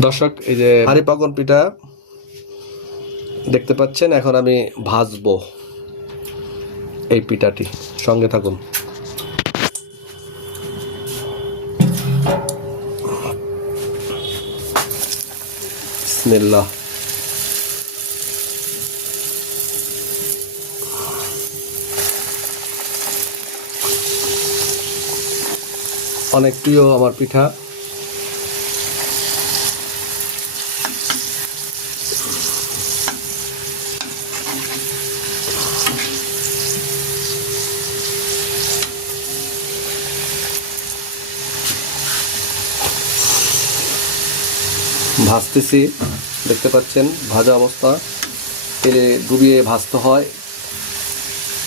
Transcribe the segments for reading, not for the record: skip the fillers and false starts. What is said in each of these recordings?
দর্শক, এই যে হাঁড়ি পাকন পিঠা দেখতে পাচ্ছেন, এখন আমি ভাজবো এই পিঠাটি। সঙ্গে থাকুন। বিসমিল্লাহ। অনেক প্রিয় আমার পিঠা। ভাজতেছি, দেখতে পাচ্ছেন ভাজা অবস্থা। তেলে ডুবিয়ে ভাজতে হয়।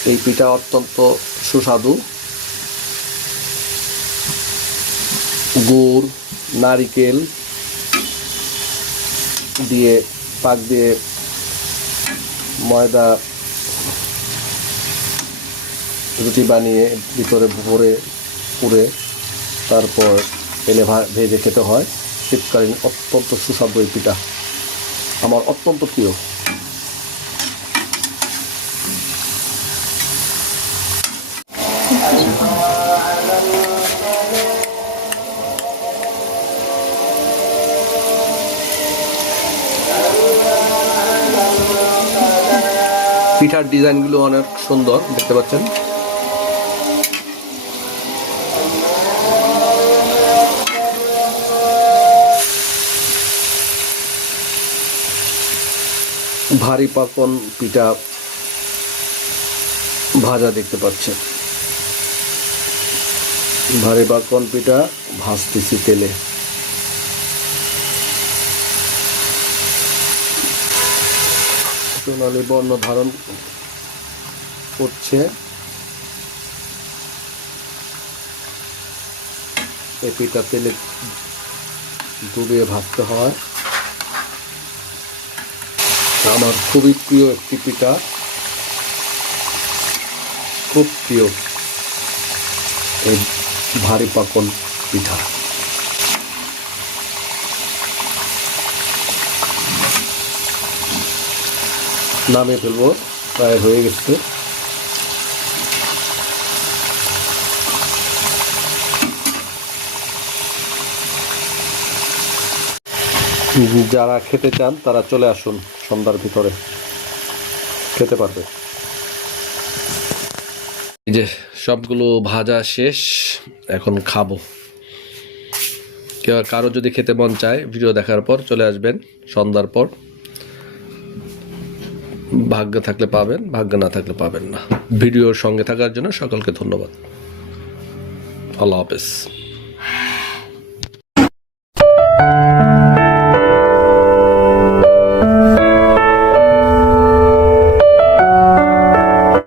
এই পিঠা অত্যন্ত সুস্বাদু। গুড়, নারিকেল দিয়ে পাক দিয়ে ময়দা রুটি বানিয়ে ভিতরে ভরে পুড়ে তারপর তেলে ভেজে খেতে হয়। শীতকালীন অত্যন্ত সুস্বাদু এই পিঠা আমার অত্যন্ত প্রিয়। পিঠার ডিজাইনগুলো অনেক সুন্দর, দেখতে পাচ্ছেন। ভারী পাকন পিঠা ভাজা দেখতে পাচ্ছেন। ভারী পাকন পিঠা ভাজতেছি তেলে। সোনালী বর্ণ ধারণ করছে। এই পিঠা তেলে ডুবিয়ে ভাজতে হয়। আমার খুবই প্রিয় একটি পিঠা, খুব প্রিয় এই ভারী পাকন পিঠা। নামে ফেলবো, প্রায় হয়ে গেছে। যারা খেতে চান তারা চলে আসুন, সন্ধ্যার ভিতরে খেতে পারবে। এই যে সবগুলো ভাজা শেষ, এখন খাবো। কারো যদি খেতে মন চায়, ভিডিও দেখার পর চলে আসবেন সন্ধ্যার পর। ভাগ্য থাকলে পাবেন, ভাগ্য না থাকলে পাবেন না। ভিডিওর সঙ্গে থাকার জন্য সকলকে ধন্যবাদ। আল্লাহ হাফেজ।